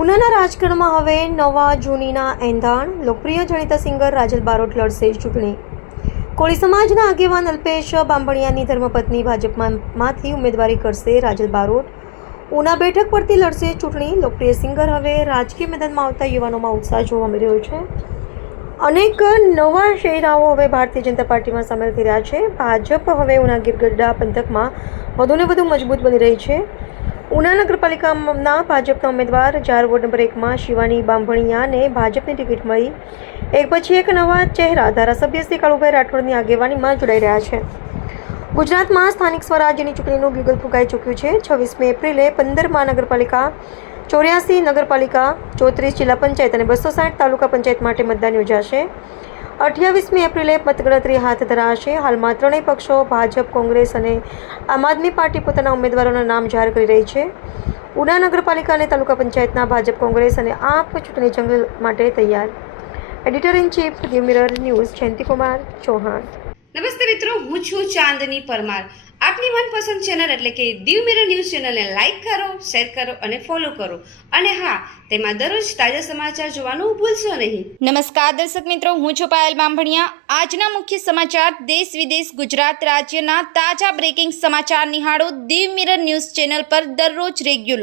ઉનાના રાજકારણમાં હવે નવા જૂનીના એંધાણ. લોકપ્રિય જાણીતા સિંગર રાજલ બારોટ લડશે ચૂંટણી. કોળી સમાજના આગેવાન અલ્પેશ બાંભણિયાની ધર્મપત્ની ભાજપમાંથી ઉમેદવારી કરશે રાજલ બારોટ. ઉના બેઠક પરથી લડશે ચૂંટણી. લોકપ્રિય સિંગર હવે રાજકીય મેદાનમાં આવતા યુવાનોમાં ઉત્સાહ જોવા મળી રહ્યો છે. અનેક નવા ચહેરાઓ હવે ભારતીય જનતા પાર્ટીમાં સામેલ થઈ રહ્યા છે. ભાજપ હવે ઉના ગીરગઢડા પંથકમાં વધુને વધુ મજબૂત બની રહી છે. ઉના નગરપાલિકાના ભાજપના ઉમેદવાર 4 વોર્ડ નંબર 1માં શિવાની બાંભણિયાને ભાજપની ટિકિટ મળી. એક પછી એક નવા ચહેરા ધારાસભ્ય શ્રી કાળુભાઈ રાઠોડની આગેવાનીમાં જોડાઈ રહ્યા છે. ગુજરાતમાં સ્થાનિક સ્વરાજ્યની ચૂંટણીનું ગ્યુગલ ફૂંકાઈ ચૂક્યું છે. 26મી એપ્રિલે 15 મહાનગરપાલિકા, 84 નગરપાલિકા, 34 જિલ્લા પંચાયત અને 260 તાલુકા પંચાયત માટે મતદાન યોજાશે. 28મી એપ્રિલે મતગણતરી હાથ ધરાશે. હાલમાં ત્રણેય પક્ષો ભાજપ, કોંગ્રેસ અને આમ આદમી પાર્ટી પોતાના ઉમેદવારોના નામ જાહેર કરી રહી છે. ઉના નગરપાલિકા અને તાલુકા પંચાયતના ભાજપ, કોંગ્રેસ અને આપ ચૂંટણી જંગ માટે તૈયાર. Editor in chief, Diu mirror news, Jayantikumar Chauhan. નમસ્તે મિત્રો, હું છું ચાંદની પરમાર. આપની મનપસંદ ચેનલ એટલે કે દીવ મિરર ન્યૂઝ ચેનલને લાઈક કરો, શેર કરો અને ફોલો કરો. અને હા, તેમાં દરરોજ તાજા સમાચાર જોવાનું ભૂલશો નહીં. નમસ્કાર દર્શક મિત્રો, હું છું પાયલ બાંભણિયા. આજના મુખ્ય સમાચાર, દેશ વિદેશ, ગુજરાત રાજ્યના તાજા બ્રેકિંગ સમાચાર નિહાળો દીવ મિરર ન્યૂઝ ચેનલ પર દરરોજ રેગ્યુલર.